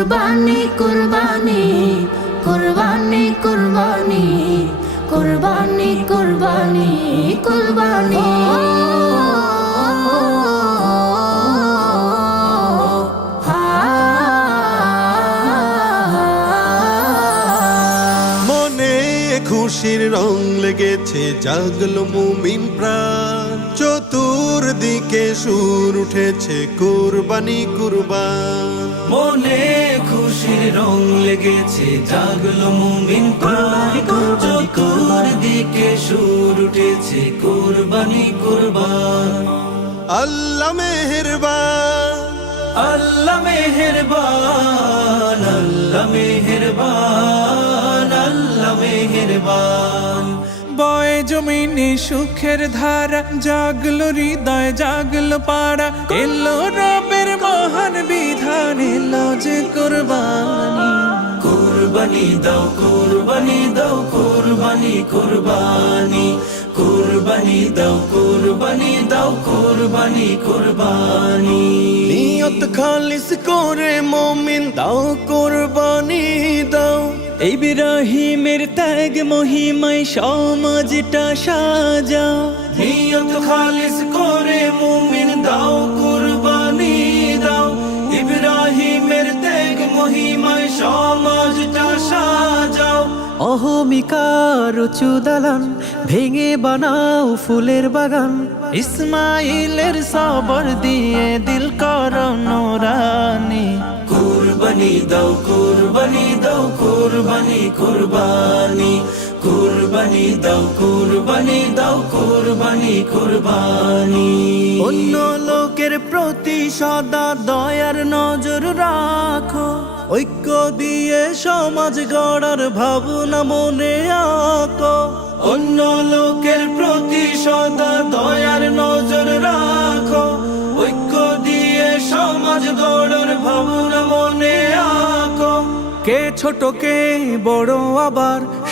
কুরবানি কুরবানি কুরবানি কুরবানি কুরবানি কুরবানি কুরবানি। মনে খুশির রং লেগেছে জাগলো মুমিন প্রাণ। চতুর্দিকে সুর উঠেছে কুরবানি কুরবান। মনে খুশির রং লেগেছে জাগলো মুমিন প্রাণ। চতুর দিকে সুর উঠেছে কোরবানি কোরবান। আল্লাহ মেহেরবান। আল্লাহ মেহেরবান আল্লাহ মেহেরবান আল্লাহ মেহেরবান। বয় জমিনে সুখের ধারা জাগলো হৃদয় জাগলো পাড়া। এলো রবের মহান বিধান এলো যে কোরবানি। কুরবানি দাও কুরবানি দাও কুরবানি কুরবানি। কুরবানি দাও কুরবানি দাও কুরবানি কুরবানি। নিয়ত খালিস করে মমিন দাও কুরবানি দাও। এই বিরাহিমের ত্যাগ মহিমায় সমাজটা সাজাও নিয়ত খালিস করে মুমিন দাও কুরবানি দাও। ইব্রাহিমের ত্যাগ মহিমায় সমাজটা সাজাও। অহমিকার উঁচু দালান ভেঙে বানাও ফুলের বাগান। ইসমাইলের সবর দিয়ে দিল কর নোরানি কুরবানি দাও কুরবানি দাও কুরবানি কুরবানি কুরবানি দাও কুরবানি দাও, কুরবানি কুরবানি। অন্য লোকের প্রতি সদা দয়ার নজর রাখো। ঐক্য দিয়ে সমাজ গড়ার ভাবনা মনে আঁকো অন্য কে ছোট কে বড় আবার